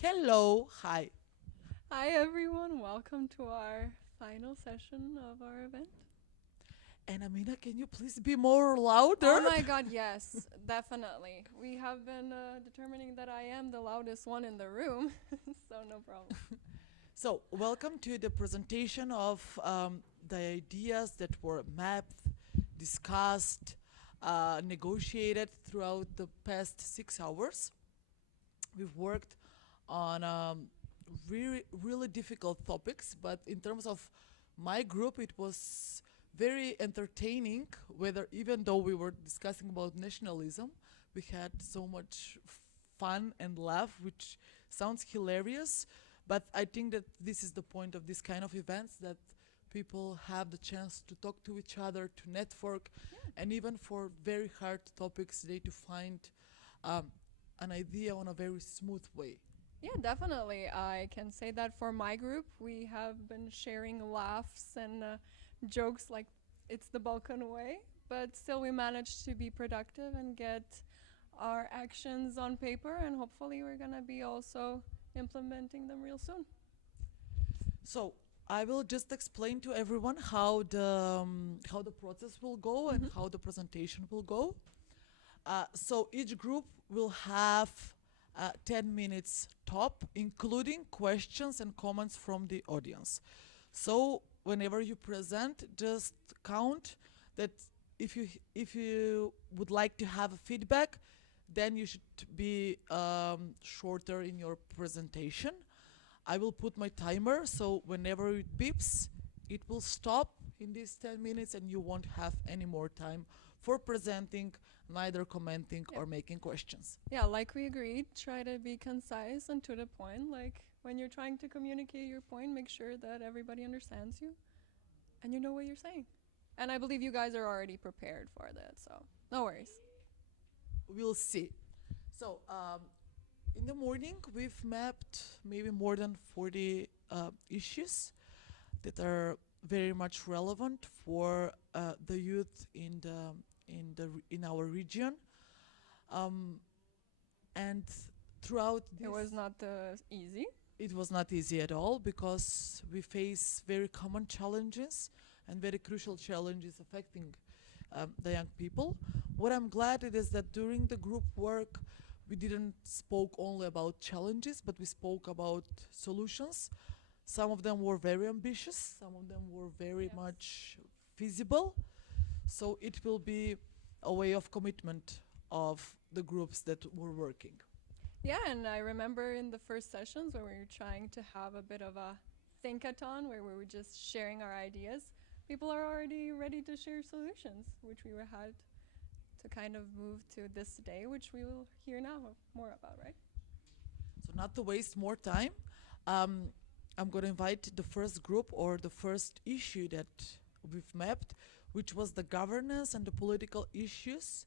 Hello, hi. Hi everyone, welcome to our final session of our event. And Amina, can you please be more louder? Oh my god, yes, definitely. We have been determining that I am the loudest one in the room, so no problem. So, welcome to the presentation of the ideas that were mapped, discussed, negotiated throughout the past 6 hours. We've worked on really difficult topics, but in terms of my group, it was very entertaining. Whether even though we were discussing about nationalism, we had so much fun and laugh, which sounds hilarious. But I think that this is the point of this kind of events, that people have the chance to talk to each other, to network, Yeah. and even for very hard topics, they to find um, an idea on a very smooth way. Yeah, definitely. I can say that for my group, we have been sharing laughs and jokes like it's the Balkan way, but still we managed to be productive and get our actions on paper, and hopefully we're gonna be also implementing them real soon. So I will just explain to everyone how the process will go and Mm-hmm. how the presentation will go. So each group will have 10 minutes top, including questions and comments from the audience. So whenever you present, just count that if you would like to have a feedback, then you should be shorter in your presentation. I will put my timer, so whenever it beeps, it will stop in these 10 minutes and you won't have any more time for presenting, neither commenting Yeah. or making questions. Yeah, like we agreed, try to be concise and to the point. Like when you're trying to communicate your point, make sure that everybody understands you and you know what you're saying. And I believe you guys are already prepared for that, so no worries. We'll see. So, in the morning, we've mapped maybe more than 40 issues that are very much relevant for the youth in our region. Um, and throughout It this, was not easy. it was not easy at all because we face very common challenges and very crucial challenges affecting the young people. What I'm glad it is that during the group work, we didn't spoke only about challenges, but we spoke about solutions. Some of them were very ambitious, some of them were very Yes. much feasible. So it will be a way of commitment of the groups that were working. Yeah, and I remember in the first sessions when we were trying to have a bit of a thinkathon where we were just sharing our ideas, people are already ready to share solutions, which we were had to kind of move to this day, which we will hear now more about, right? So not to waste more time, um, I'm going to invite the first group or the first issue that we've mapped, which was the governance and the political issues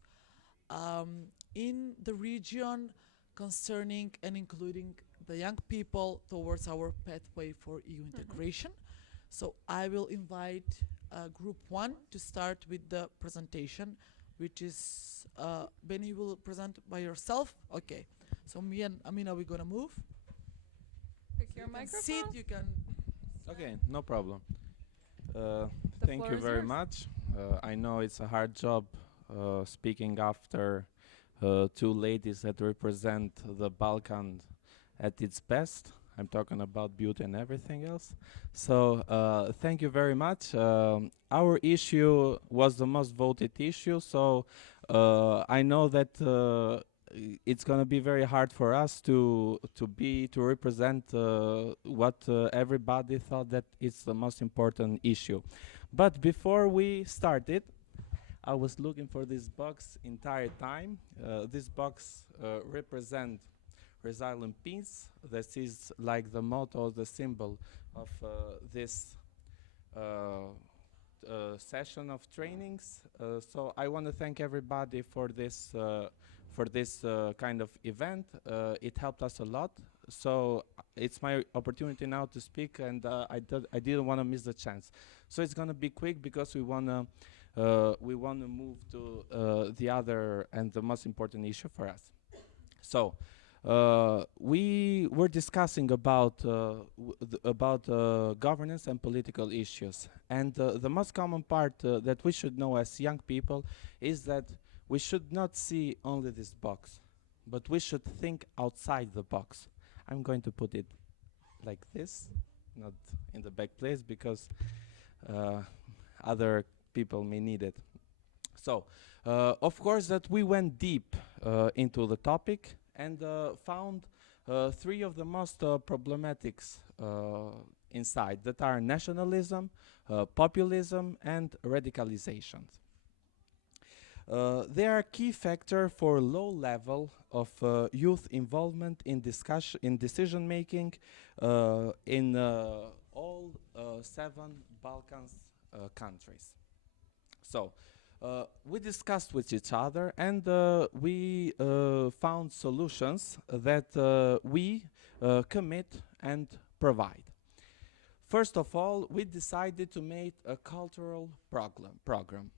in the region concerning and including the young people towards our pathway for EU Mm-hmm. integration. So I will invite group one to start with the presentation, which is Benny will present by yourself. Okay. So me and Amina, we're gonna move. Pick So your you can sit, microphone. you can. Okay, no problem. Uh, The Thank floor you is very yours. much. I know it's a hard job speaking after two ladies that represent the Balkan at its best. I'm talking about beauty and everything else. So thank you very much. Our issue was the most voted issue, so I know that it's going to be very hard for us to represent what everybody thought that it's the most important issue. But before we started, I was looking for this box entire time. This box represent resilient peace. This is like the motto, the symbol of this uh, session of trainings. So I want to thank everybody for this kind of event. It helped us a lot. So it's my opportunity now to speak, and I didn't want to miss the chance. So it's gonna be quick because we wanna move to the other and the most important issue for us. So We were discussing about governance and political issues, and the most common part that we should know as young people is that we should not see only this box, but we should think outside the box. I'm going to put it like this, not in the back place, because uh, other people may need it. So, of course, that we went deep into the topic and found three of the most problematics inside, that are nationalism, populism, and radicalization. They are a key factor for low level of youth involvement in decision making in all 7 Balkans countries. So we discussed with each other, and we found solutions that we commit and provide. First of all, we decided to make a cultural program.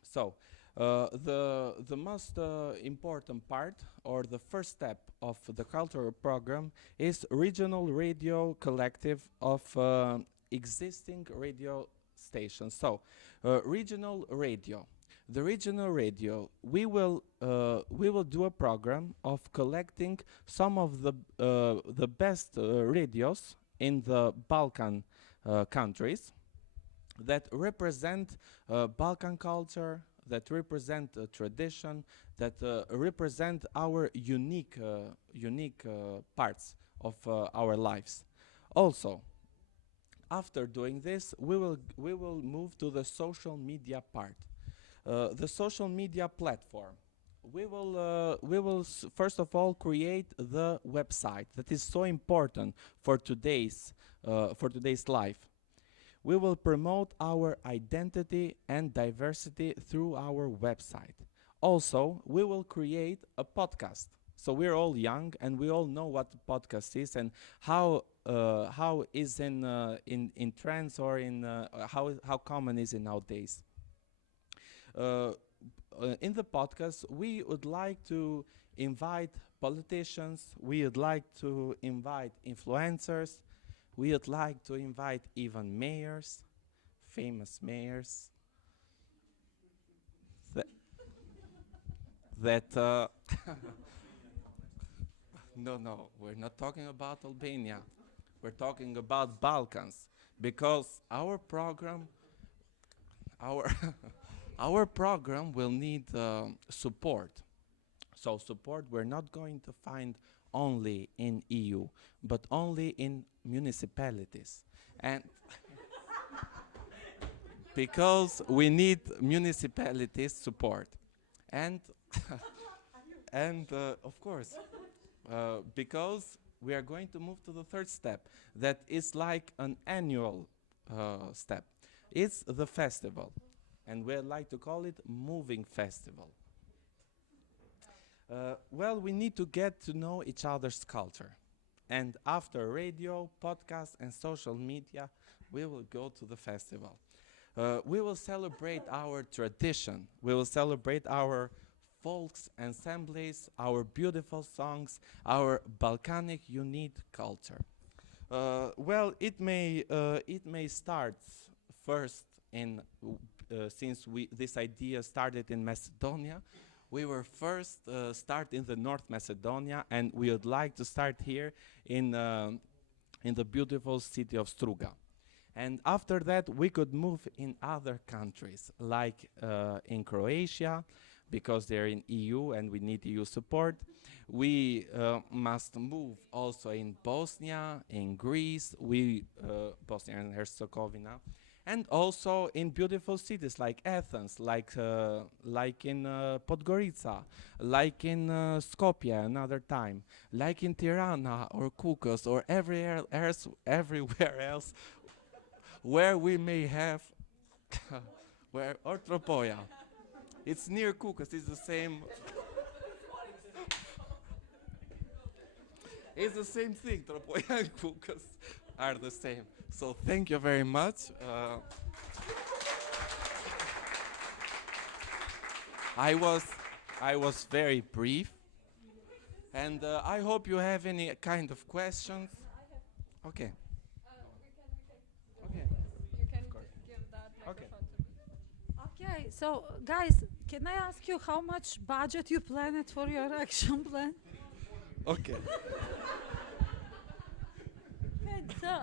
So the most important part, or the first step of the cultural program, is regional radio collective of existing radio stations. So regional radio. The regional radio, we will do a program of collecting some of the best radios in the Balkan countries that represent Balkan culture, that represent tradition, that represent our unique parts of our lives. Also, after doing this, we will move to the social media part. The social media platform. We will first of all create the website that is so important for today's life. We will promote our identity and diversity through our website. Also, we will create a podcast. So we're all young, and we all know what a podcast is and how is in trends, or in how common is it nowadays. In the podcast, we would like to invite politicians. We would like to invite influencers. We would like to invite even mayors, famous mayors, that no, we're not talking about Albania. We're talking about Balkans, because our program, our our program will need support. So support we're not going to find only in EU, but only in municipalities. And because we need municipalities support. And and of course, because we are going to move to the third step, that is like an annual step. It's the festival, and we like to call it Moving Festival. Well, we need to get to know each other's culture. And after radio, podcast, and social media, we will go to the festival. We will celebrate our tradition. We will celebrate our folks ensembles, our beautiful songs, our Balkanic unique culture. Well, it may start first in since this idea started in Macedonia. We were first start in the North Macedonia, and we would like to start here in the beautiful city of Struga. And after that, we could move in other countries, like in Croatia, because they're in EU and we need EU support. We must move also in Bosnia, in Greece, Bosnia and Herzegovina, and also in beautiful cities like Athens, like in Podgorica, like in Skopje another time, like in Tirana or Kukos or everywhere else where we may have or Tropoja. It's near Kukos. It's the same. It's the same thing. Tropoja and Kukos are the same. So thank you very much. I was very brief. And I hope you have any kind of questions. Okay. Okay. You can course. give that Okay. microphone to me. Okay, so guys, can I ask you how much budget you planned for your action plan? Okay. Okay, so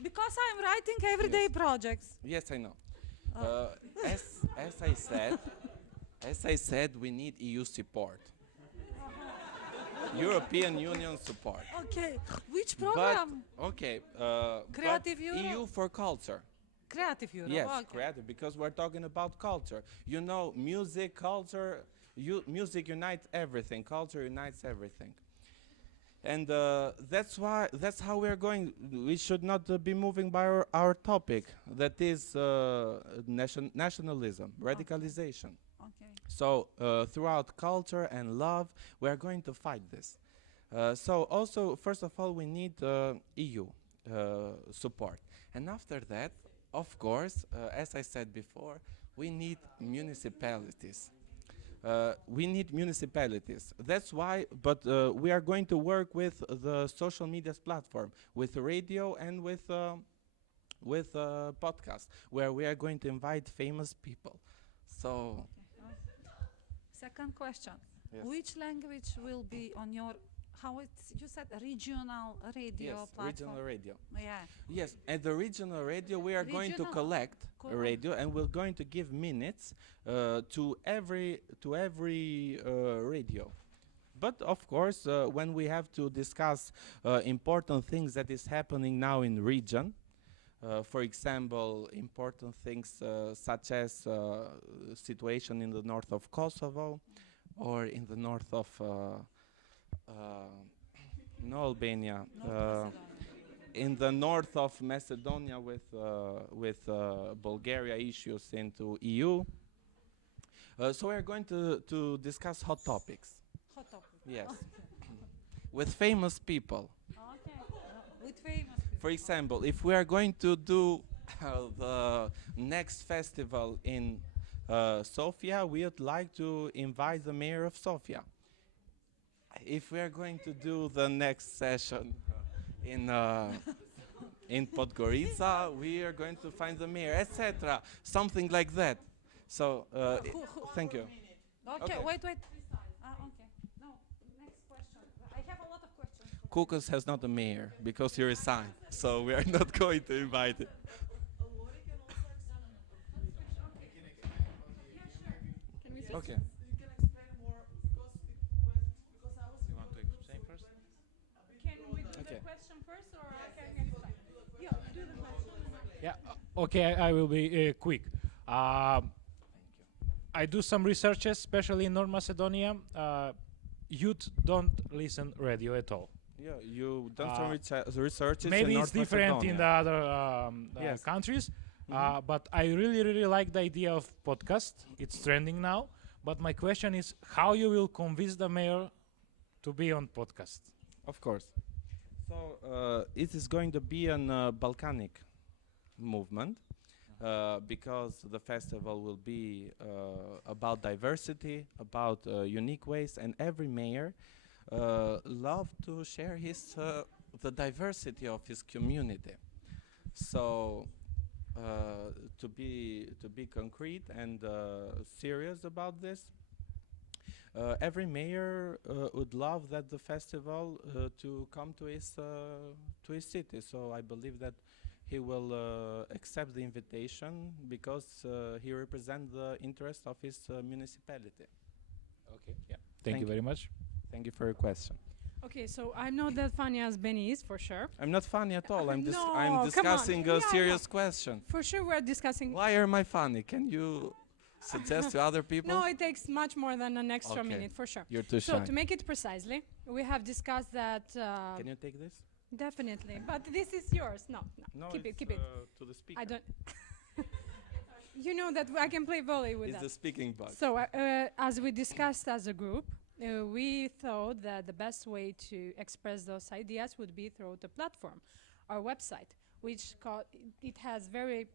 because I'm writing everyday Yes. projects. Yes, I know. Oh. As I said, we need EU support, European Union support. Okay, which program? But okay, Creative but Europe? EU for culture. Creative Europe. Yes, okay. creative, because we're talking about culture. You know, music, culture, music unites everything. Culture unites everything. And that's how we are going. We should not be moving by our topic, that is nationalism, radicalization. Okay. So throughout culture and love, we are going to fight this. So also, first of all, we need EU support. And after that, of course, as I said before, we need municipalities. We need municipalities. That's why, but we are going to work with the social media platform, with radio and with podcast, where we are going to invite famous people. So, Second question. yes. Which language will be on your, how it's, you said regional radio Yes, platform? regional radio. Yeah. Yes, at the regional radio, we are going to Regional. collect Cool. radio, and we're going to give minutes to every radio. But of course, when we have to discuss important things that is happening now in region, for example, important things such as situation in the north of Kosovo, or in the north of no Albania. North Macedonia. In the north of Macedonia with Bulgaria issues into EU. So we're going to discuss hot topics. Hot topic. Yes. With famous people. Okay. With famous people. For example, if we are going to do the next festival in Sofia, we would like to invite the mayor of Sofia. If we are going to do the next session in Podgorica, we are going to find the mayor, etc. Something like that. So, thank you. Okay, Okay. wait. Okay. No, next question. I have a lot of questions. Kukus has not a mayor because he resigned, so we are not going to invite it. Can we switch? Okay. You can explain more because I was. You want to explain first? Can we do Okay. the question first, or can we explain? Yeah, do the question. Yeah, okay, I will be quick. I do some researches, especially in North Macedonia. Youth don't listen radio at all. Yeah, you done some Uh, researches in Maybe North it's different in the Macedonia. other Yes. countries, Mhm. but I really like the idea of podcast. It's trending now. But my question is, how you will convince the mayor to be on podcast? Of course. So it is going to be an Balkanic movement because the festival will be about diversity, about unique ways, and every mayor love to share his the diversity of his community. So to be concrete and serious about this. Every mayor would love that the festival to come to his city. So I believe that he will accept the invitation because he represents the interest of his municipality. Okay, yeah. Thank Thank you you. very much. Thank you for your question. Okay, so I'm not that funny as Benny is, for sure. I'm not funny at all. I'm No, come I'm on. discussing a Yeah, serious question. For sure, we're discussing. Why am I funny? Can you suggest to other people? No, it takes much more than an extra Okay. minute, for sure. You're too So shy. to make it precisely, we have discussed that Can you take this? definitely. But this is yours. No, No, keep it's, it. to the speaker. I don't. You know that I can play volley with It's that. the speaking box. So, as we discussed as a group, we thought that the best way to express those ideas would be through the platform, our website, which it has very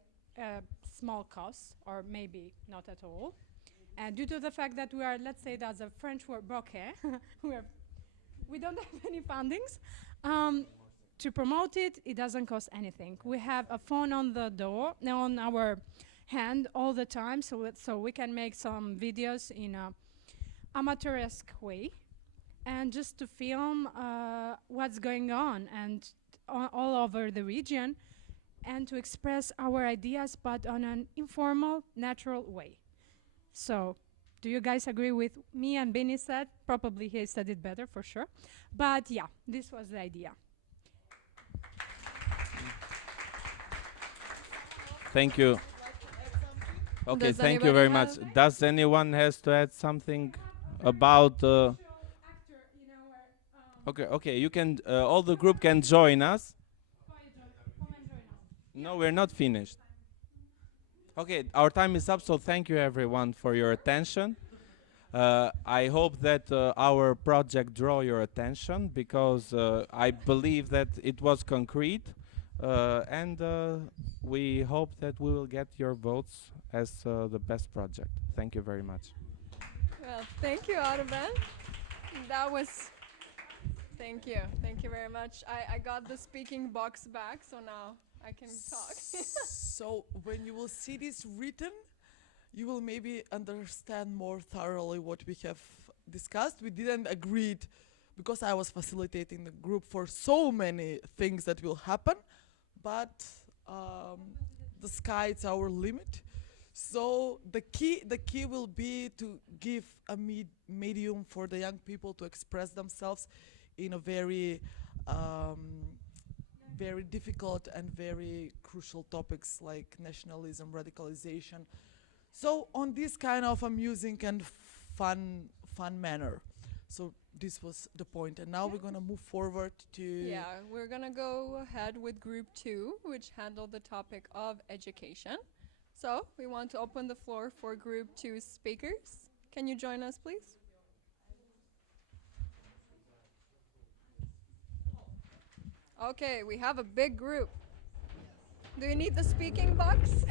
small costs, or maybe not at all. And due to the fact that we are, let's say that's a French word, broquet, we don't have any fundings. To promote it, it doesn't cost anything. We have a phone on the door, on our hand all the time, so we can make some videos in a amateurisque way, and just to film what's going on and all over the region, and to express our ideas, but on an informal, natural way. So, do you guys agree with me and Benny said? Probably he said it better for sure. But yeah, this was the idea. Thank you. Okay, Does thank you anybody very much. have- Does anyone has to add something about? Okay, okay. You can. All the group can join us. No, we're not finished. Okay, our time is up. So thank you everyone for your attention. I hope that our project draw your attention because I believe that it was concrete, and we hope that we will get your votes as the best project. Thank you very much. Well, thank you, Arben. That was. Thank you. Thank you very much. I got the speaking box back, so now I can talk. So when you will see this written, you will maybe understand more thoroughly what we have discussed. We didn't agree it because I was facilitating the group for so many things that will happen, but the sky is our limit. So the key will be to give a medium for the young people to express themselves in a very very difficult and very crucial topics like nationalism, radicalization. So on this kind of amusing and fun manner. So this was the point, and now we're gonna move forward to Yeah, we're gonna go ahead with group 2, which handled the topic of education. So we want to open the floor for group 2 speakers. Can you join us, please? Okay, we have a big group. Do you need the speaking box?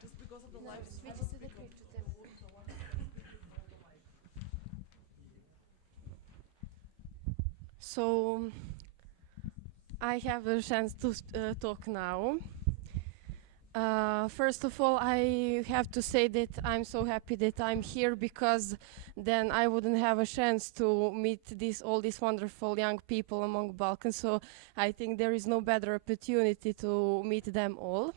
just because of the live So I have a chance to talk now. First of all, I have to say that I'm so happy that I'm here because then I wouldn't have a chance to meet all these wonderful young people among Balkans. So I think there is no better opportunity to meet them all.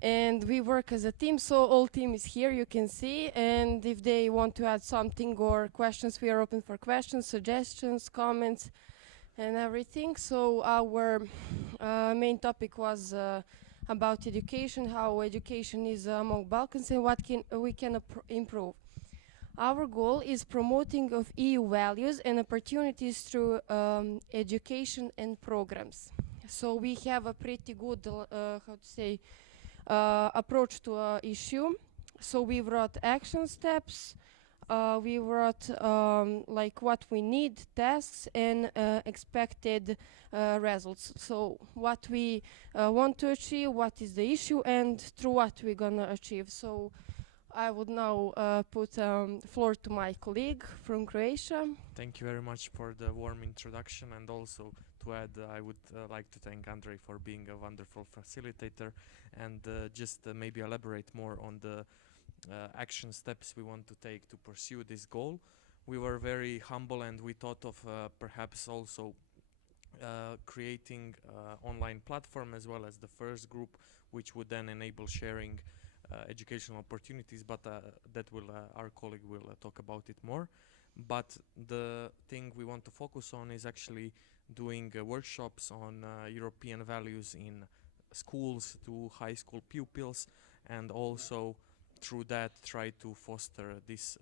And we work as a team, so all team is here, you can see. And if they want to add something or questions, we are open for questions, suggestions, comments, and everything. So our main topic was about education, how education is among Balkans and what we can improve. Our goal is promoting of EU values and opportunities through education and programs. So we have a pretty good, approach to issue. So we wrote action steps, we wrote like what we need, tasks, and expected results. So what we want to achieve, what is the issue, and through what we're gonna achieve. So I would now put floor to my colleague from Croatia. Thank you very much for the warm introduction, and also to add, I would like to thank Andrei for being a wonderful facilitator, and just maybe elaborate more on the action steps we want to take to pursue this goal. We were very humble, and we thought of perhaps also creating online platform as well as the first group, which would then enable sharing educational opportunities, but that will our colleague will talk about it more. But the thing we want to focus on is actually doing workshops on European values in schools to high school pupils, and also through that try to foster this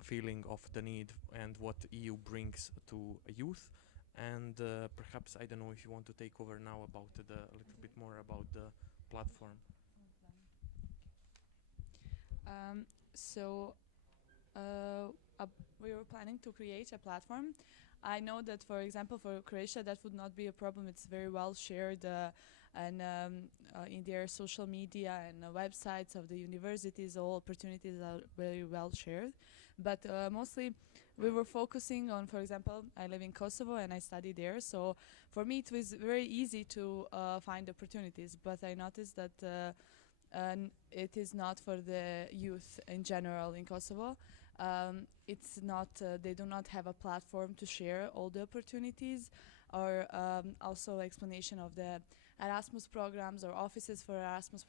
feeling of the need and what EU brings to youth. And perhaps, I don't know if you want to take over now about a little bit more about the platform. We were planning to create a platform. I know that, for example, for Croatia, that would not be a problem. It's very well shared and in their social media and websites of the universities, all opportunities are very well shared. But mostly we were focusing on, for example, I live in Kosovo and I study there, so for me it was very easy to find opportunities, but I noticed that it is not for the youth in general in Kosovo. It's not, they do not have a platform to share all the opportunities, or also explanation of the Erasmus programs or offices for Erasmus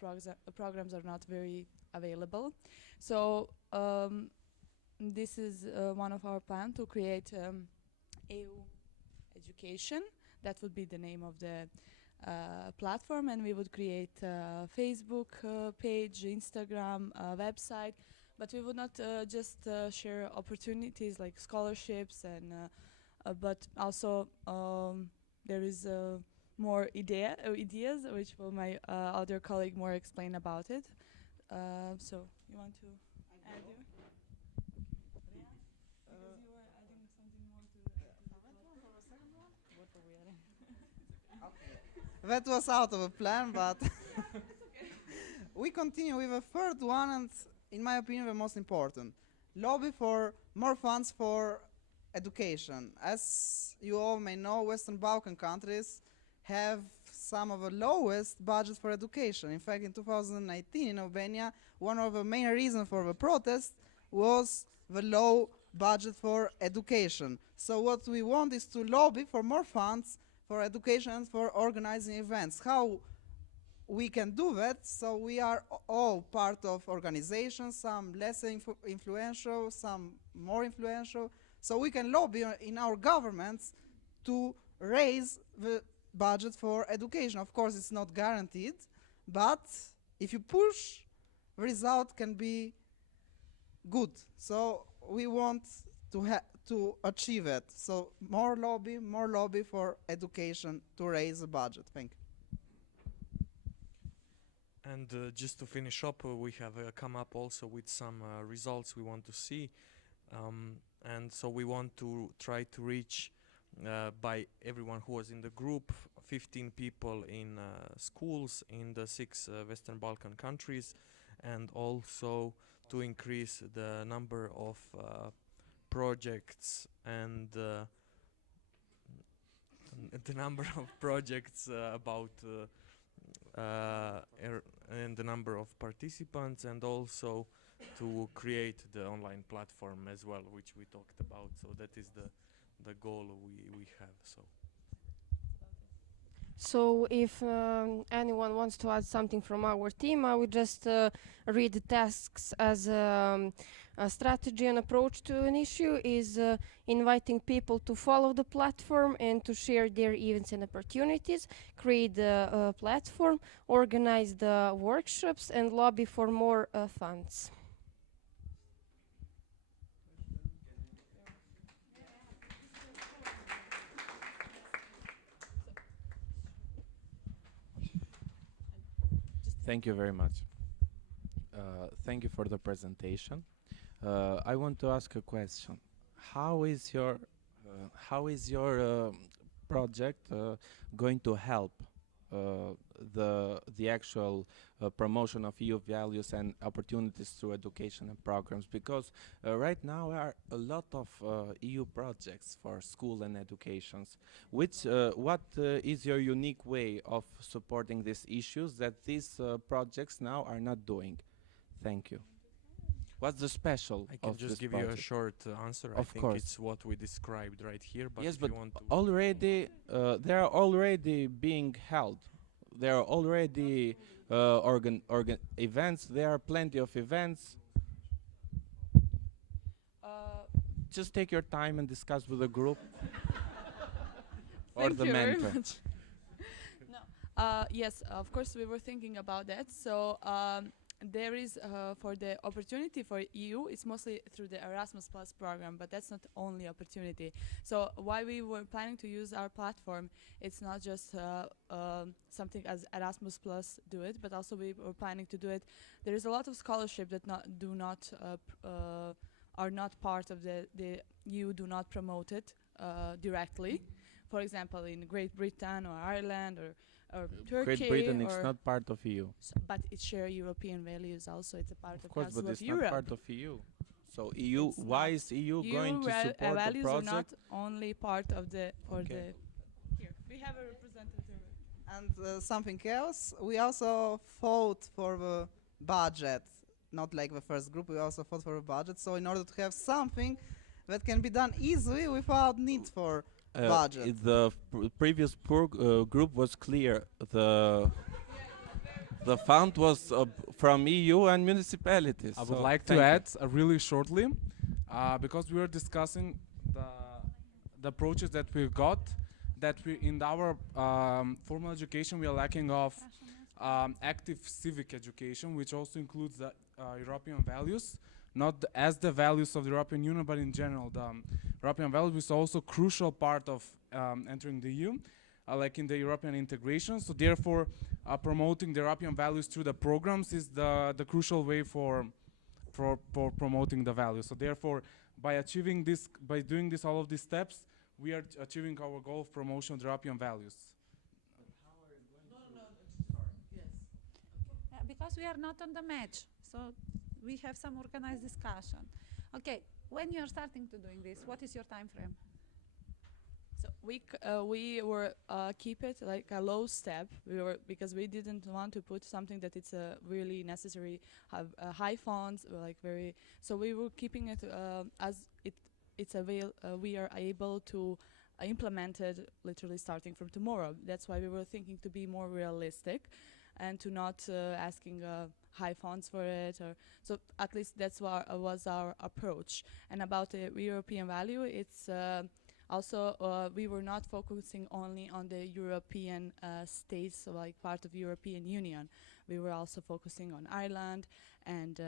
programs are not very available. So this is one of our plans to create EU education. That would be the name of the platform, and we would create a Facebook page, Instagram, website, but we would not just share opportunities like scholarships and but also there is more ideas which will my other colleague more explain about it. So you want to add here? Because you were adding something more to the That was out of a plan, but we continue with a third one, and in my opinion, the most important. Lobby for more funds for education. As you all may know, Western Balkan countries have some of the lowest budgets for education. In fact, in 2019 in Albania, one of the main reasons for the protest was the low budget for education. So what we want is to lobby for more funds for education and for organizing events. How we can do that? So we are all part of organizations, some less influential, some more influential. So we can lobby in our governments to raise the budget for education. Of course, it's not guaranteed, but if you push, the result can be good. So we want to achieve it. So more lobby for education to raise the budget. Thank you. And just to finish up, we have come up also with some results we want to see. And so we want to try to reach by everyone who was in the group, 15 people in schools in the 6 Western Balkan countries, and also to increase the number of projects and the number of projects about and the number of participants, and also to create the online platform as well, which we talked about. So that is the goal we have. So if anyone wants to add something from our team, I would just read the tasks as a strategy and approach to an issue is inviting people to follow the platform and to share their events and opportunities, create the platform, organize the workshops, and lobby for more funds. Thank you very much. Thank you for the presentation. I want to ask a question. How is your project going to help the actual promotion of EU values and opportunities through education and programs? Because right now there are a lot of EU projects for school and educations. What is your unique way of supporting these issues that these projects now are not doing? Thank you. What's the special? I can of just this give you a project? short answer. Of I think course. it's what we described right here. But Yes, if but you want to already they are already being held. There are already events. There are plenty of events. Just take your time and discuss with the group or Thank the you very mentor. much. Yes, of course we were thinking about that. So there is for the opportunity for EU, it's mostly through the Erasmus Plus program, but that's not the only opportunity. So why we were planning to use our platform, it's not just something as Erasmus Plus do it, but also we were planning to do it. There is a lot of scholarship that are not part of the EU, do not promote it directly. for example, in Great Britain or Ireland or Turkey. Great Britain is or not part of EU. but it share European values also. It's a part of, Of course, Council but of it's Europe. not part of EU. So EU, It's why not. is EU going to support the values are not project? only part of the Okay. Here we have a representative. And something else, we also fought for the budget. Not like the first group, we also fought for a budget. So in order to have something that can be done easily without need for budget. The previous group was clear. The fund was from EU and municipalities. I would so like to thank you. add really shortly, because we were discussing the approaches that we got, that we in our formal education we are lacking of active civic education, which also includes the European values, not as the values of the European Union, but in general the European values is also crucial part of entering the EU, like in the European integration. So therefore, promoting the European values through the programs is the crucial way for promoting the values. So therefore, by achieving this, by doing this, all of these steps, we are achieving our goal of promotion of the European values. Because we are not on the match, so we have some organized discussion. Okay, when you're starting to doing this, what is your time frame? So we were keep it like a low step. We were because we didn't want to put something that it's really necessary have high funds like very. So we were keeping it as it's we are able to implement it literally starting from tomorrow. That's why we were thinking to be more realistic, and to not asking high funds for it. Or so at least that's what was our approach. And about the European value, it's. Also, we were not focusing only on the European states, so like part of European Union. We were also focusing on Ireland and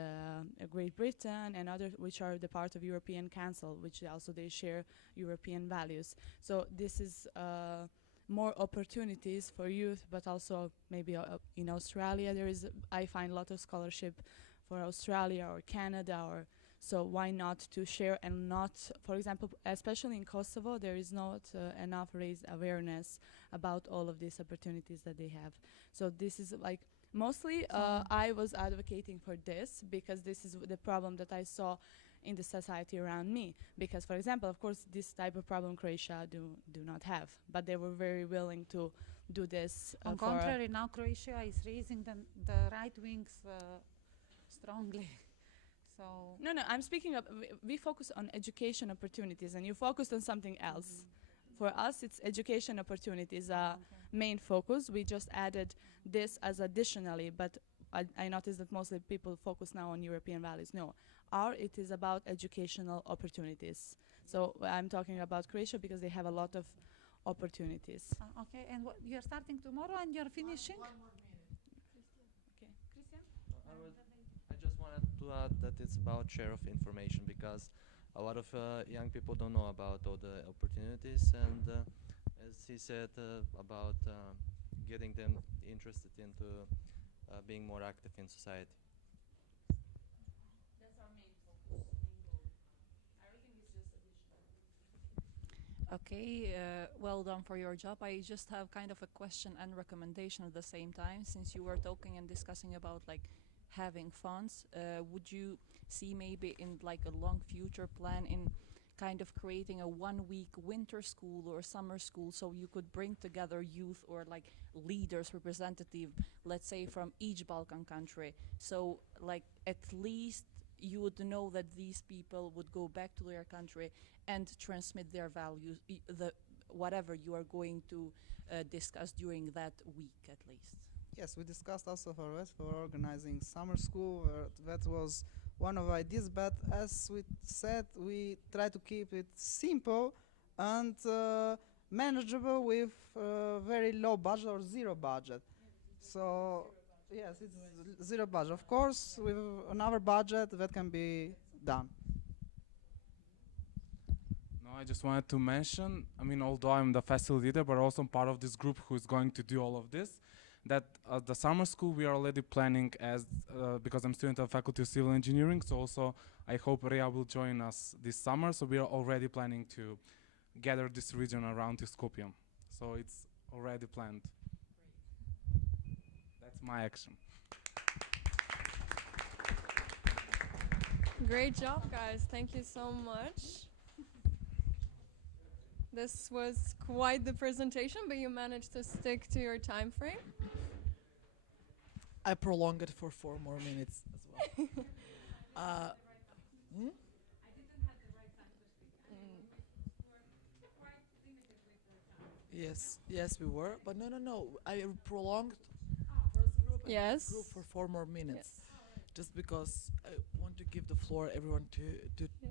Great Britain and others, which are the part of European Council, which also they share European values. So this is more opportunities for youth, but also maybe in Australia there is. I find a lot of scholarship for Australia or Canada or. So why not to share and not, for example, especially in Kosovo, there is not enough raised awareness about all of these opportunities that they have. So this is like, mostly I was advocating for this because this is the problem that I saw in the society around me. Because, for example, of course, this type of problem Croatia do not have, but they were very willing to do this. On contrary, now Croatia is raising the right wings strongly. So No, I'm speaking of, we focus on education opportunities and you focused on something else. For us, it's education opportunities, main focus. We just added this as additionally, but I noticed that mostly people focus now on European values. No, it is about educational opportunities. So I'm talking about Croatia because they have a lot of opportunities. okay, and you're starting tomorrow and you're finishing? Okay, Christian? I just wanted to add that it's about share of information because a lot of young people don't know about all the opportunities, and as he said about getting them interested into being more active in society. That's our main focus, main goal. Everything is just additional. Okay, well done for your job. I just have kind of a question and recommendation at the same time. Since you were talking and discussing about like having funds, would you see maybe in like a long future plan in kind of creating a 1-week winter school or summer school so you could bring together youth or like leaders, representative, let's say from each Balkan country, so like at least you would know that these people would go back to their country and transmit their values, whatever you are going to discuss during that week at least. Yes, we discussed also for organizing summer school. That was one of the ideas, but as we said, we try to keep it simple and manageable with very low budget or zero budget. So yes, it's zero budget. Of course, with another budget that can be done. No, I just wanted to mention, I mean, although I'm the facilitator, but also I'm part of this group who is going to do all of this, that the summer school we are already planning as, because I'm student of Faculty of Civil Engineering, so also I hope Rea will join us this summer, so we are already planning to gather this region around Skopje. So it's already planned. That's my action. Great job, guys. Thank you so much. This was quite the presentation, but you managed to stick to your time frame. I prolonged it for 4 more minutes as well. Hmm? Yes, yes, we were, but no. I prolonged first group and Yes. group for 4 more minutes, Yes. just because I want to give the floor everyone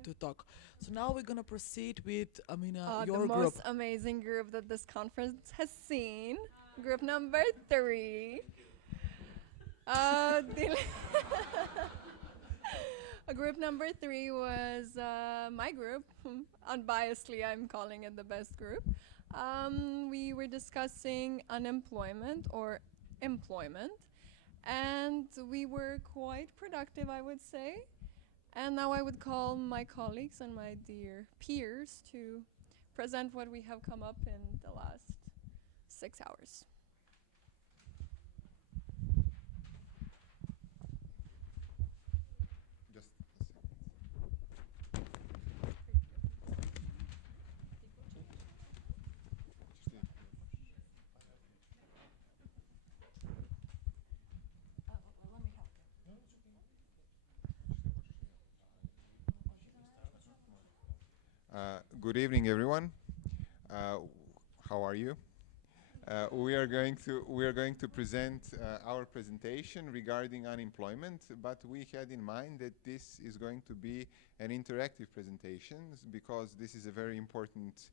to talk. So now we're gonna proceed with Amina, your The group. most amazing group that this conference has seen. Group number 3. Group number 3 was my group. Unbiasedly, I'm calling it the best group. We were discussing unemployment or employment, and we were quite productive, I would say. And now I would call my colleagues and my dear peers to present what we have come up in the last 6 hours. Good evening, everyone. How are you? We are going to present our presentation regarding unemployment, but we had in mind that this is going to be an interactive presentation because this is a very important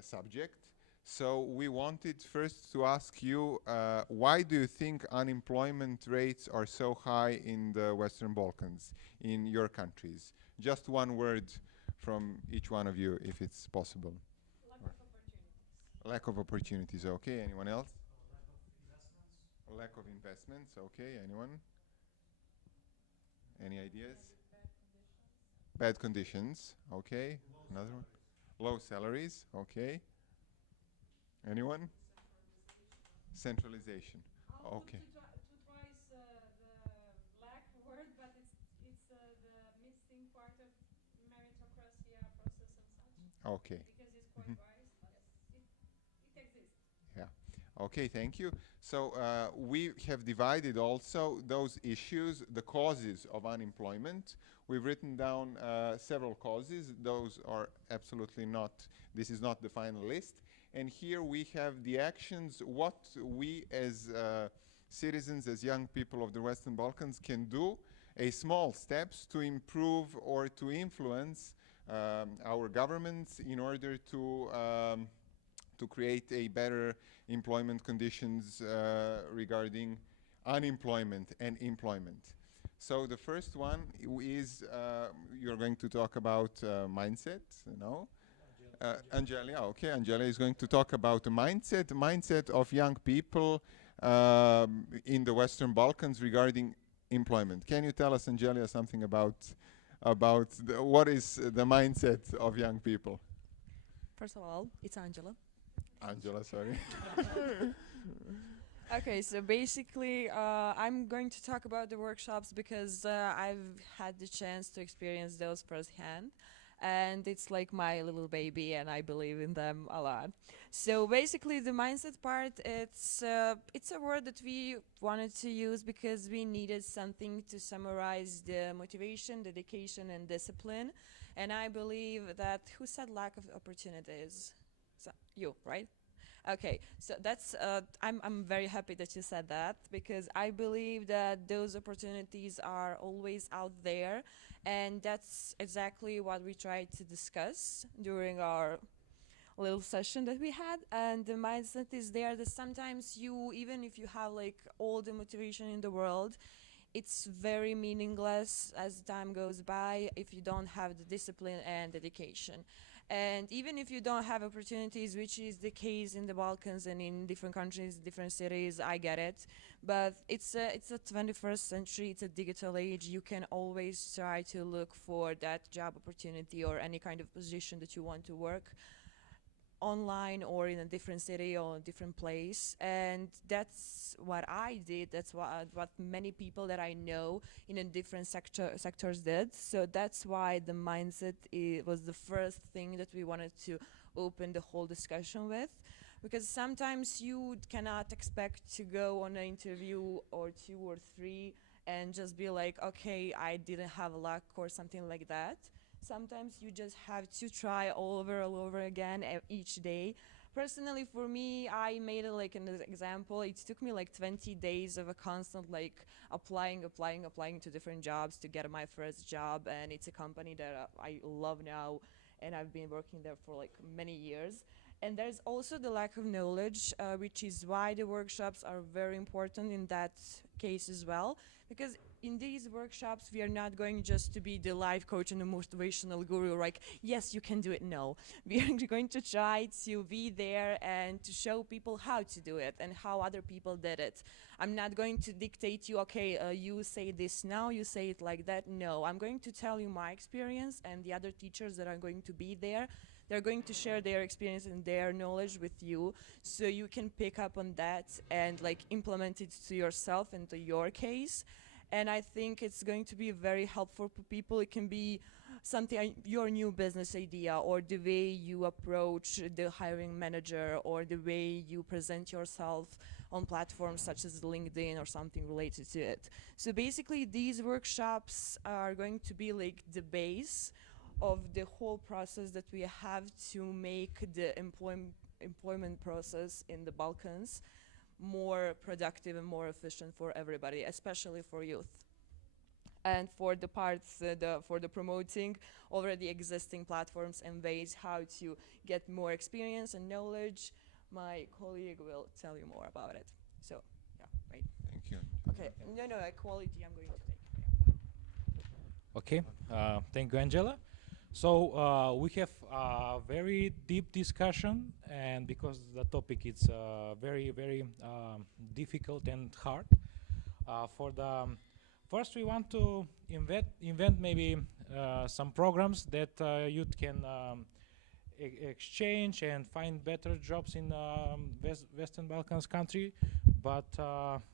subject. So we wanted first to ask you, why do you think unemployment rates are so high in the Western Balkans, in your countries? Just one word from each one of you, if it's possible. Lack of opportunities, okay. Anyone else? Lack of investments, okay. Anyone? Any ideas? Bad conditions, okay. Another one? Low salaries, okay. Anyone? Centralization, okay. To twice the black word, but it's the missing part of meritocracy process and such. Okay. Because it's quite biased, but it exists. Yeah. Okay, thank you. So we have divided also those issues, the causes of unemployment. We've written down several causes. Those are absolutely not, this is not the final list. And here we have the actions, what we as citizens, as young people of the Western Balkans can do, a small steps to improve or to influence our governments in order to create a better employment conditions regarding unemployment and employment. So the first one is you're going to talk about mindset, Angela, okay. Angela is going to talk about the mindset of young people in the Western Balkans regarding employment. Can you tell us, Angela, something about what is the mindset of young people? First of all, it's Angela. Angela, sorry. Okay, so basically, I'm going to talk about the workshops because I've had the chance to experience those firsthand. And it's like my little baby, and I believe in them a lot. So basically, the mindset part, it's a word that we wanted to use because we needed something to summarize the motivation, dedication, and discipline. And I believe that, who said lack of opportunities? So, you, right? Okay, so that's, I'm very happy that you said that because I believe that those opportunities are always out there, and that's exactly what we tried to discuss during our little session that we had. And the mindset is there that sometimes you, even if you have like all the motivation in the world, it's very meaningless as time goes by if you don't have the discipline and dedication. And even if you don't have opportunities, which is the case in the Balkans and in different countries, different cities, I get it. But it's a 21st century, it's a digital age. You can always try to look for that job opportunity or any kind of position that you want to work. online or in a different city or a different place. And that's what I did. That's what many people that I know in a different sectors did. So that's why the mindset was the first thing that we wanted to open the whole discussion with. Because sometimes you cannot expect to go on an interview or two or three and just be like, okay, I didn't have luck or something like that. Sometimes you just have to try all over again each day. Personally, for me, I made it like an example. It took me like 20 days of a constant like applying to different jobs to get my first job. And it's a company that I love now, and I've been working there for like many years. And there's also the lack of knowledge, which is why the workshops are very important in that case as well. Because in these workshops, we are not going just to be the life coach and the motivational guru, like, yes, you can do it. No, we are going to try to be there and to show people how to do it and how other people did it. I'm not going to dictate you, okay, you say this now, you say it like that. No, I'm going to tell you my experience, and the other teachers that are going to be there, they're going to share their experience and their knowledge with you, so you can pick up on that and like implement it to yourself and to your case. And I think it's going to be very helpful for people. It can be something, your new business idea, or the way you approach the hiring manager, or the way you present yourself on platforms such as LinkedIn or something related to it. So basically, these workshops are going to be like the base of the whole process that we have to make the employment process in the Balkans more productive and more efficient for everybody, especially for youth. And for the parts, for the promoting already existing platforms and ways how to get more experience and knowledge, my colleague will tell you more about it. So, yeah, right. Thank you. Okay, no, equality I'm going to take. Okay, thank you, Angela. So we have a very deep discussion, and because the topic is very difficult and hard, for the first we want to invent maybe some programs that youth can exchange and find better jobs in Western Balkans country. But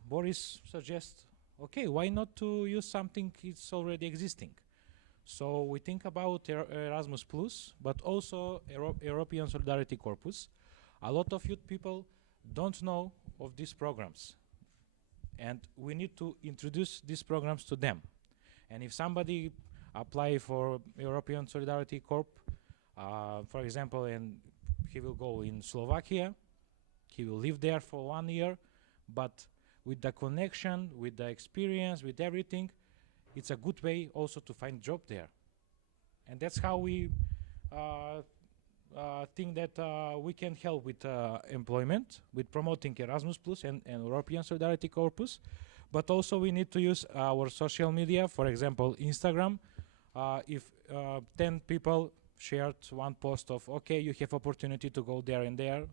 Boris suggests, okay, why not to use something it's already existing? So we think about Erasmus Plus, but also European Solidarity Corpus. A lot of youth people don't know of these programs, and we need to introduce these programs to them. And if somebody apply for European Solidarity Corp, for example, and he will go in Slovakia, he will live there for 1 year, but with the connection, with the experience, with everything, it's a good way also to find job there. And that's how we think that we can help with employment, with promoting Erasmus Plus and European Solidarity Corpus. But also we need to use our social media, for example, Instagram. If 10 people shared one post of, okay, you have opportunity to go there and there.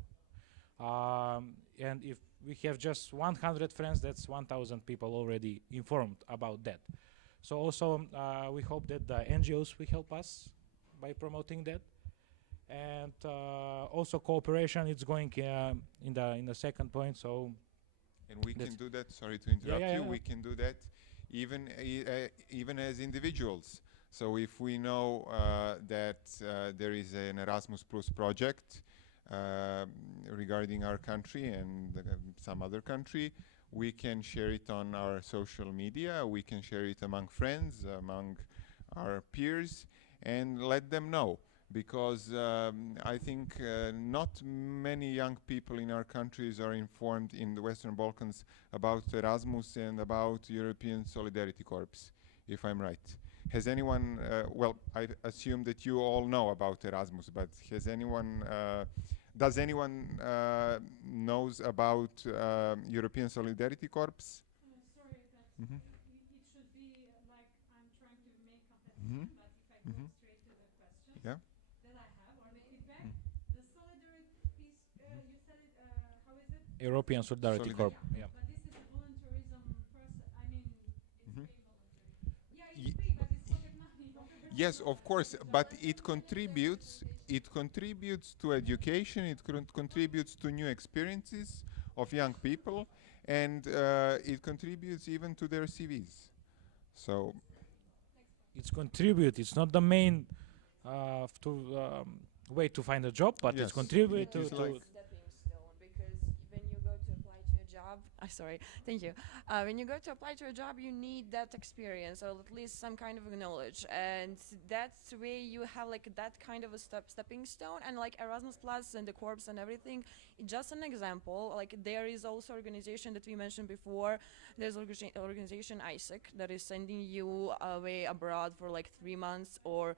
And if we have just 100 friends, that's 1,000 people already informed about that. So also we hope that the NGOs will help us by promoting that, and also cooperation is going in the second point. So, and we can do that. Sorry to interrupt you. Yeah. We can do that even as individuals. So if we know that there is an Erasmus Plus project regarding our country and some other country, we can share it on our social media, we can share it among friends, among our peers, and let them know. Because I think not many young people in our countries are informed in the Western Balkans about Erasmus and about European Solidarity Corps, if I'm right. Has anyone, well, I assume that you all know about Erasmus, but has anyone, does anyone knows about European Solidarity Corps? Sorry, that it should be like I'm trying to make competition, but if I go straight to the question Yeah. that I have, or the feedback, the solidarity piece, you said it, how is it? European Solidarity Corp. Yeah. But this is a voluntarism process. I mean, it's paid voluntary. Yeah, Ye- it's paid, but it's pocket money. Yes, of course, but it contributes. it contributes to education, it contributes to new experiences of young people, and it contributes even to their CVs. So It's contribute. It's not the main way to find a job, but yes, it's contribute it is to like Stepping stone, because when you go to apply to a job, sorry, thank you. When you go to apply to a job, you need that experience or at least some kind of knowledge, and that's where you have like that kind of a stepping stone. And like Erasmus Plus and the Corps and everything, just an example. Like there is also organization that we mentioned before. There's organization ISEC that is sending you away abroad for like 3 months or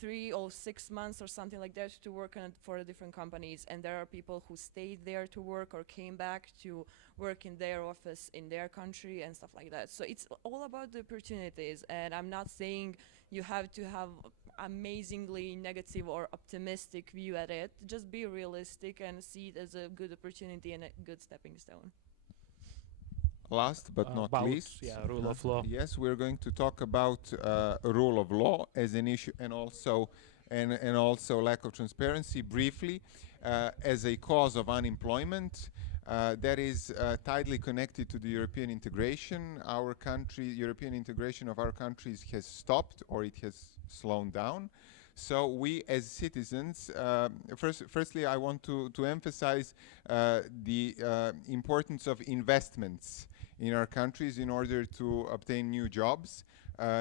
3 or 6 months or something like that to work on for different companies. And there are people who stayed there to work or came back to work in their office in their country and stuff like that. So it's all about the opportunities, and I'm not saying you have to have amazingly negative or optimistic view at it. Just be realistic and see it as a good opportunity and a good stepping stone. last but not about least, rule of law. yes, we're going to talk about rule of law as an issue, and also lack of transparency briefly as a cause of unemployment. That is tightly connected to the European integration. European integration of our countries has stopped, or it has slowed down. So we as citizens, firstly I want to emphasize the importance of investments in our countries in order to obtain new jobs.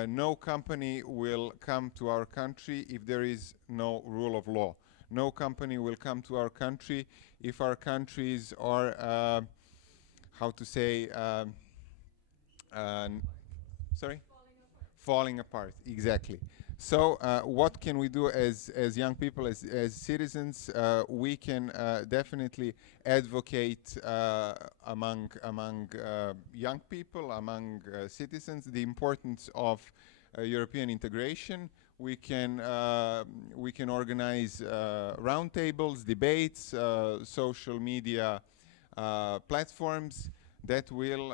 No company will come to our country if there is no rule of law. No company will come to our country if our countries are, falling apart, exactly. So what can we do as young people, as citizens? We can definitely advocate among young people, among citizens, the importance of European integration. We can organize roundtables, debates, social media platforms that will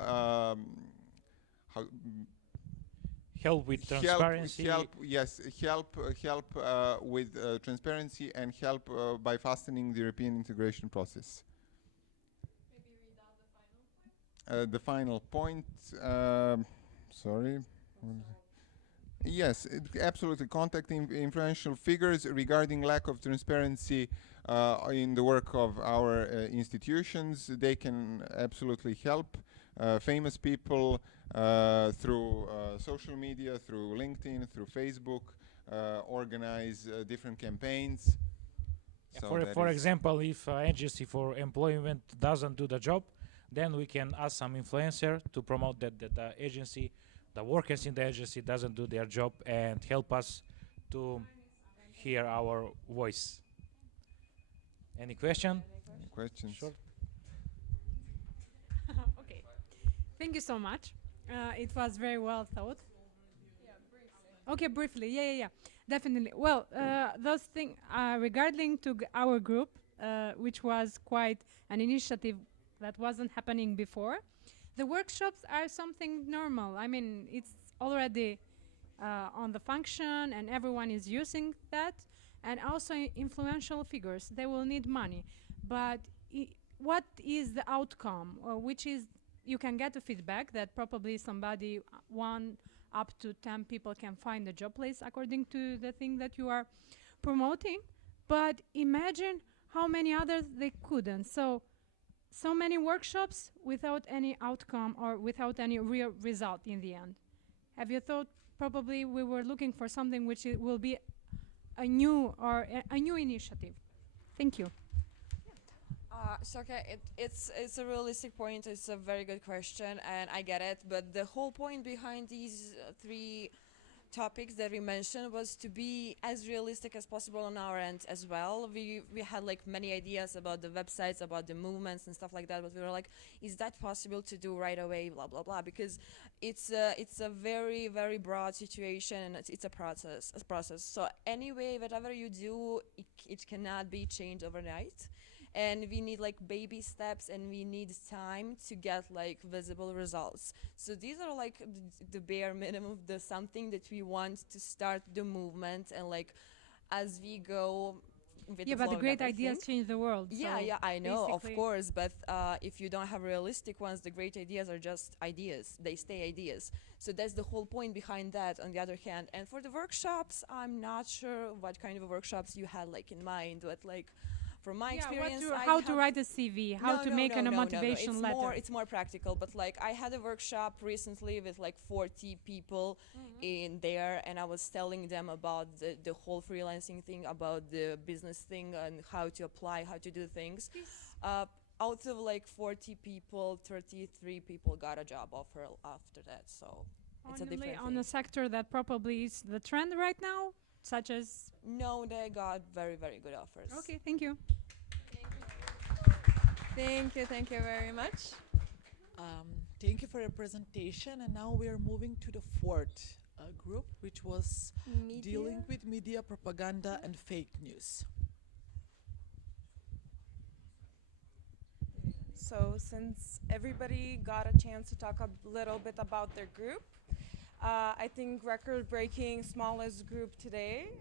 help with transparency. Help with transparency, and help by fastening the European integration process. Maybe read out the final point. The final point. Sorry. Yes, absolutely. Contacting influential figures regarding lack of transparency in the work of our institutions. They can absolutely help. Famous people through social media, through LinkedIn, through Facebook, organize different campaigns. So for example, if an agency for employment doesn't do the job, then we can ask some influencer to promote that the agency, the workers in the agency doesn't do their job, and help us to hear our voice. Any question? Any questions? Sure. Okay. Thank you so much. It was very well thought. Okay, briefly. Yeah. Definitely. Well, those things regarding to our group, which was quite an initiative that wasn't happening before. The workshops are something normal. I mean, it's already on the function, and everyone is using that. And also influential figures, they will need money. But what is the outcome? Which is, you can get a feedback that probably somebody, 1 up to 10 people can find a job place according to the thing that you are promoting. But imagine how many others they couldn't. So many workshops without any outcome or without any real result in the end. Have you thought probably we were looking for something which will be a new initiative? Thank you. It's a realistic point. It's a very good question, and I get it. But the whole point behind these 3 topics that we mentioned was to be as realistic as possible on our end as well. We had like many ideas about the websites, about the movements and stuff like that, but we were like, is that possible to do right away, blah blah blah, because it's a very, very broad situation, and it's a process. So anyway, whatever you do, it cannot be changed overnight. and we need like baby steps, and we need time to get like visible results. So these are like the bare minimum, the something that we want to start the movement, and like as we go with Yeah, the but flow the and great everything. ideas change the world. Yeah, so yeah, I know, of basically- course, but if you don't have realistic ones, the great ideas are just ideas. They stay ideas. So that's the whole point behind that, on the other hand. And for the workshops, I'm not sure what kind of workshops you had like in mind, but like from my experience, how to write a CV, how to make a motivation letter. It's more practical, but like I had a workshop recently with like 40 people in there, and I was telling them about the whole freelancing thing, about the business thing, and how to apply, how to do things. Out of like 40 people, 33 people got a job offer after that, so it's a different on thing. a sector that probably is the trend right now, such as... No, they got very, very good offers. Okay, thank you. Thank you very much. Thank you for your presentation. And now we are moving to the fourth group, which was dealing with media propaganda and fake news. So since everybody got a chance to talk a little bit about their group, I think record-breaking smallest group today,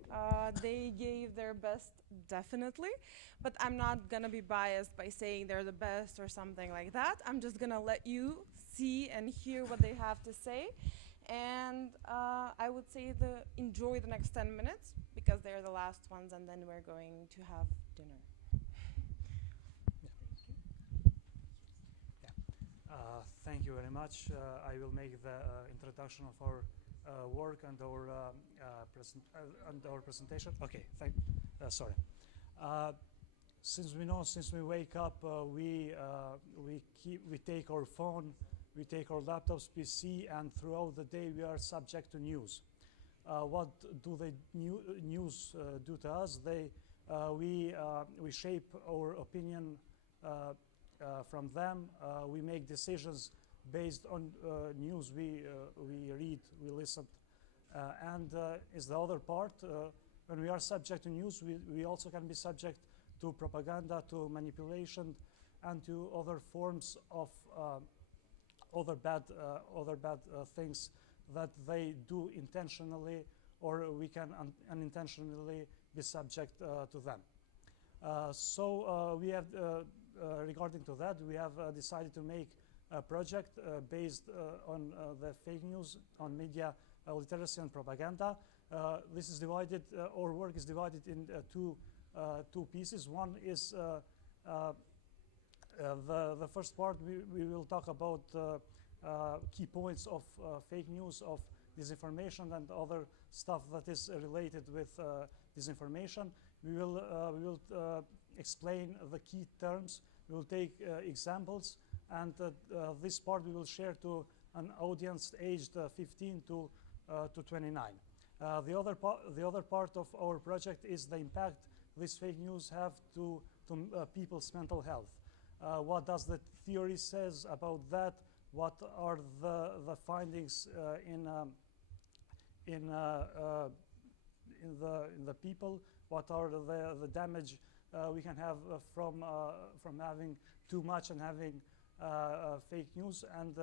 they gave their best, definitely, but I'm not gonna be biased by saying they're the best or something like that. I'm just gonna let you see and hear what they have to say, and I would say enjoy the next 10 minutes, because they're the last ones, and then we're going to have dinner. Thank you very much. I will make the introduction of our work and our presentation. Okay, sorry. Since we wake up, we take our phone, we take our laptops, PC, and throughout the day we are subject to news. What do the news do to us? We shape our opinion from them. We make decisions based on news we read, we listen. And is the other part, when we are subject to news, we also can be subject to propaganda, to manipulation, and to other forms of other bad things that they do intentionally, or we can unintentionally be subject to them. So we have regarding to that, we have decided to make a project based on the fake news, on media literacy and propaganda. This is divided, our work is divided in two pieces. One is the first part, we will talk about key points of fake news, of disinformation, and other stuff that is related with disinformation. We will explain the key terms. We will take examples, and this part we will share to an audience aged 15 to 29. The other part of our project is the impact these fake news have to people's mental health. What does the theory says about that? What are the findings in the people? What are the damage we can have from having too much and having fake news? And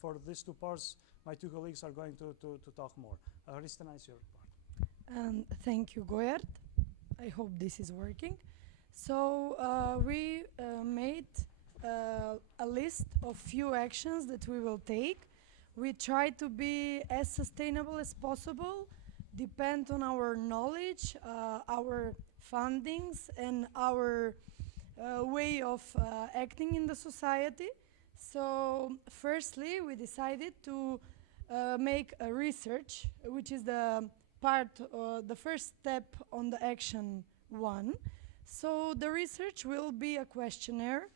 for these two parts, my two colleagues are going to talk more. Ristina, is your part. Thank you, Goyard. I hope this is working. So we made a list of few actions that we will take. We try to be as sustainable as possible, depend on our knowledge, our fundings, and our way of acting in the society. So firstly, we decided to make a research, which is the first step on the action 1. So the research will be a questionnaire,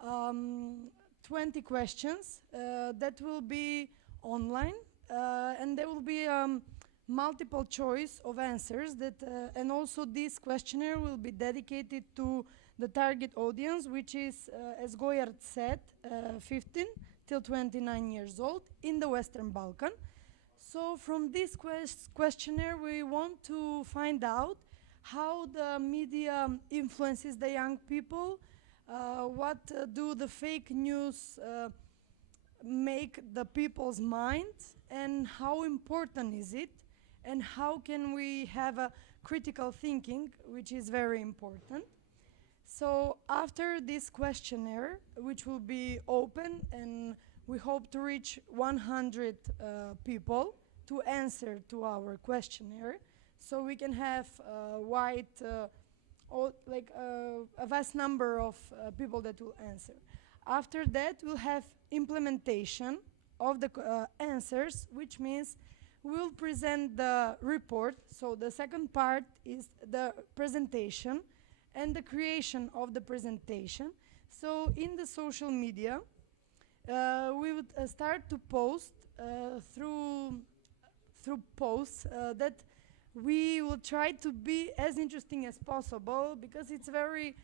20 questions that will be online, and there will be multiple choice of answers that, and also this questionnaire will be dedicated to the target audience, which is, as Goyard said, 15 till 29 years old in the Western Balkan. So from this questionnaire, we want to find out how the media influences the young people, what do the fake news make the people's mind, and how important is it, and how can we have a critical thinking, which is very important. So after this questionnaire, which will be open, and we hope to reach 100 people to answer to our questionnaire, so we can have a vast number of people that will answer. After that, we'll have implementation of the answers, which means we'll present the report. So the second part is the presentation and the creation of the presentation. So in the social media, we would start to post through posts that we will try to be as interesting as possible, because it's very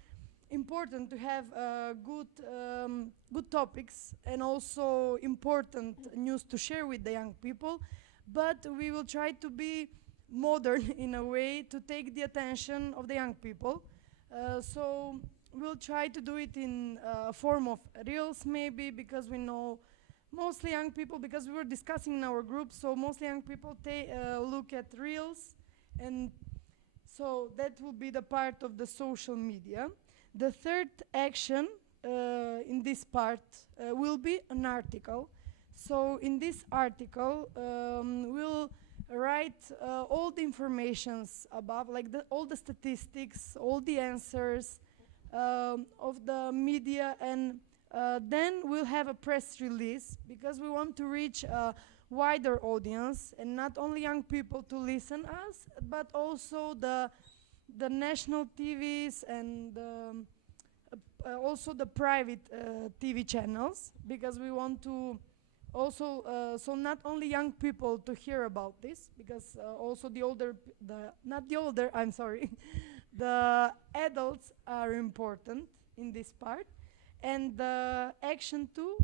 important to have good topics and also important news to share with the young people. But we will try to be modern in a way to take the attention of the young people. So we'll try to do it in a form of reels, maybe, because we know mostly young people, because we were discussing in our group, so mostly young people look at reels, and so that will be the part of the social media. The third action in this part will be an article. So in this article, we'll write all the informations above, like all the statistics, all the answers of the media, and then we'll have a press release, because we want to reach a wider audience, and not only young people to listen us, but also the national TVs and also the private TV channels, because we want to also, so not only young people to hear about this, because also the adults are important in this part. And the action two,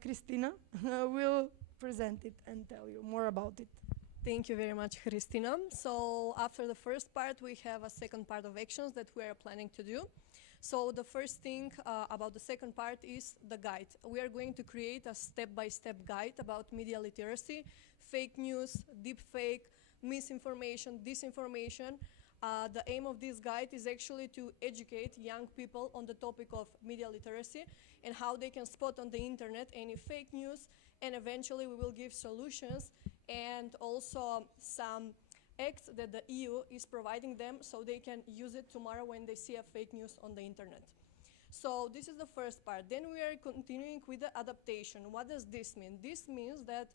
Christina will present it and tell you more about it. Thank you very much, Christina. So after the first part, we have a second part of actions that we are planning to do. So the first thing about the second part is the guide. We are going to create a step-by-step guide about media literacy, fake news, deep fake, misinformation, disinformation. The aim of this guide is actually to educate young people on the topic of media literacy and how they can spot on the internet any fake news, and eventually we will give solutions and also some acts that the EU is providing them so they can use it tomorrow when they see a fake news on the internet. So this is the first part. Then we are continuing with the adaptation. What does this mean? This means that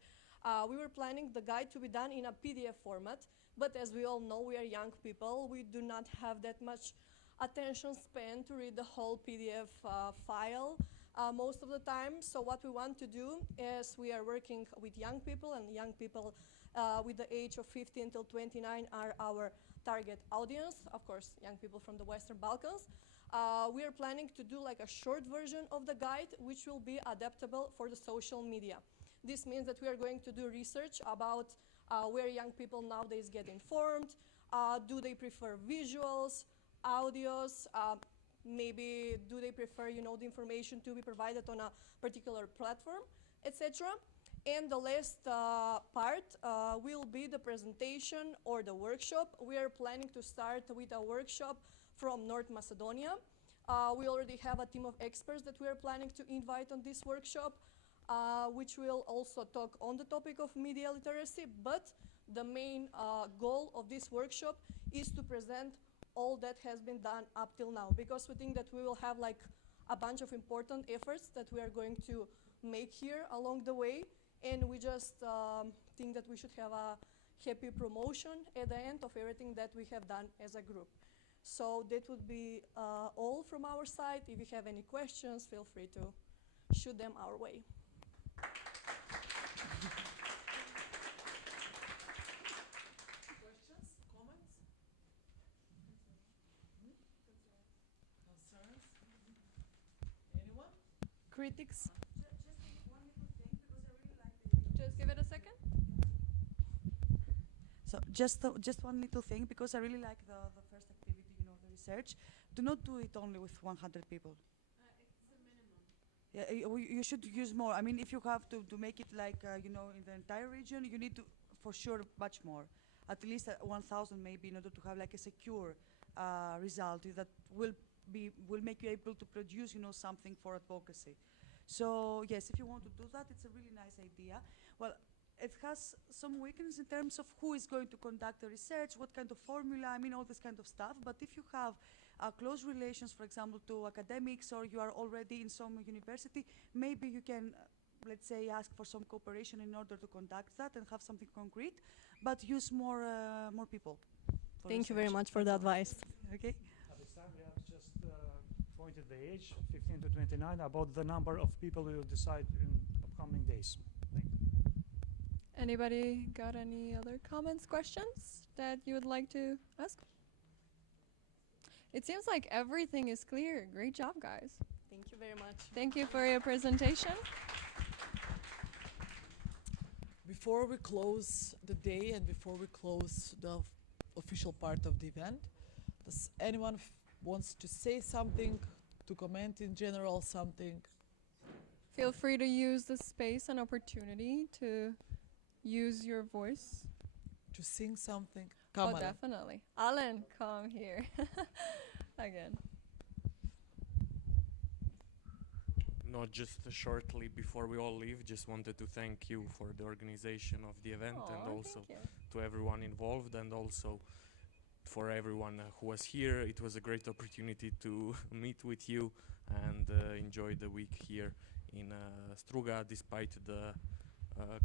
we were planning the guide to be done in a PDF format, but as we all know, we are young people. We do not have that much attention span to read the whole PDF file most of the time. So what we want to do is we are working with young people, and young people with the age of 15 till 29 are our target audience, of course, young people from the Western Balkans. We are planning to do like a short version of the guide, which will be adaptable for the social media. This means that we are going to do research about where young people nowadays get informed. Do they prefer visuals, audios, maybe do they prefer, the information to be provided on a particular platform, etc. And the last part will be the presentation or the workshop. We are planning to start with a workshop from North Macedonia. We already have a team of experts that we are planning to invite on this workshop, which will also talk on the topic of media literacy, but the main goal of this workshop is to present all that has been done up till now, because we think that we will have like a bunch of important efforts that we are going to make here along the way, and we just think that we should have a happy promotion at the end of everything that we have done as a group. So that would be all from our side. If you have any questions, feel free to shoot them our way. Questions, comments, concerns? Anyone? Critics? Just give it a second. So just one little thing, because I really like the first activity, you know, the research. Do not do it only with 100 people. Yeah, you should use more. I mean, if you have to make it like, you know, in the entire region, you need to, for sure, much more. At least 1,000 maybe, in order to have like a secure result that will make you able to produce, you know, something for advocacy. So yes, if you want to do that, it's a really nice idea. Well, it has some weakness in terms of who is going to conduct the research, what kind of formula, I mean, all this kind of stuff. But if you have close relations, for example, to academics, or you are already in some university, maybe you can, let's say, ask for some cooperation in order to conduct that and have something concrete, but use more people. Thank you very much for the advice. Okay. At this time, we have just pointed the age, 15 to 29, about the number of people we will decide in upcoming days. Thank you. Anybody got any other comments, questions that you would like to ask? It seems like everything is clear. Great job, guys. Thank you very much. Thank you for your presentation. Before we close the day and before we close the official part of the event, does anyone wants to say something, to comment in general something? Feel free to use the space and opportunity to use your voice. To sing something? Oh, Come, Alan. definitely. Alan, come here. Again. No, just shortly before we all leave, just wanted to thank you for the organization of the event, Aw, and also thank you. to everyone involved, and also for everyone who was here. It was a great opportunity to meet with you and enjoy the week here in Struga, despite the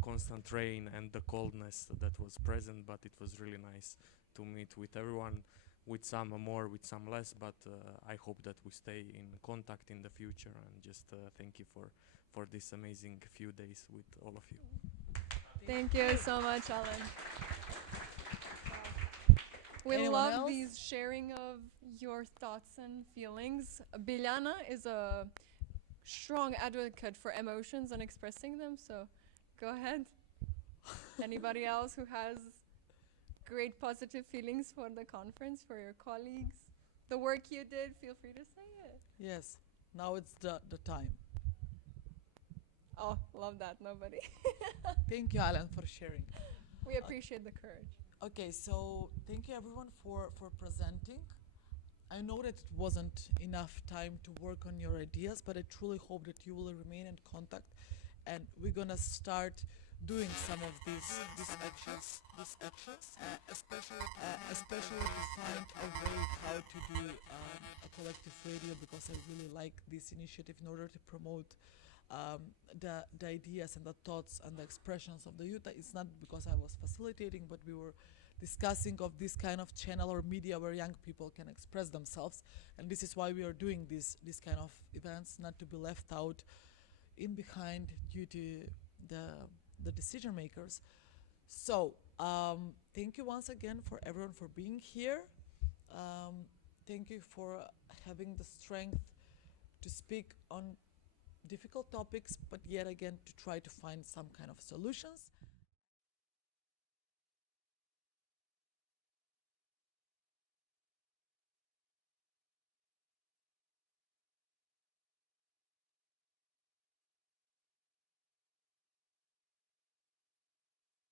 constant rain and the coldness that was present, but it was really nice to meet with everyone, with some more, with some less, but I hope that we stay in contact in the future, and just thank you for this amazing few days with all of you. Thank you so much, Alan. We Anyone love else? these sharing of your thoughts and feelings. Biljana is a strong advocate for emotions and expressing them, so go ahead. Anybody else who has great positive feelings for the conference, for your colleagues, the work you did, feel free to say it. Yes, now it's the time. Oh, love that, nobody. Thank you, Alan, for sharing. We appreciate the courage. Okay, so thank you everyone for presenting. I know that it wasn't enough time to work on your ideas, but I truly hope that you will remain in contact, and we're gonna start doing some of these actions, especially to find a way how to do a collective radio, because I really like this initiative in order to promote the ideas and the thoughts and the expressions of the youth. It's not because I was facilitating, but we were discussing of this kind of channel or media where young people can express themselves, and this is why we are doing this kind of events, not to be left out in behind due to the decision makers. So thank you once again for everyone for being here. Thank you for having the strength to speak on difficult topics, but yet again to try to find some kind of solutions.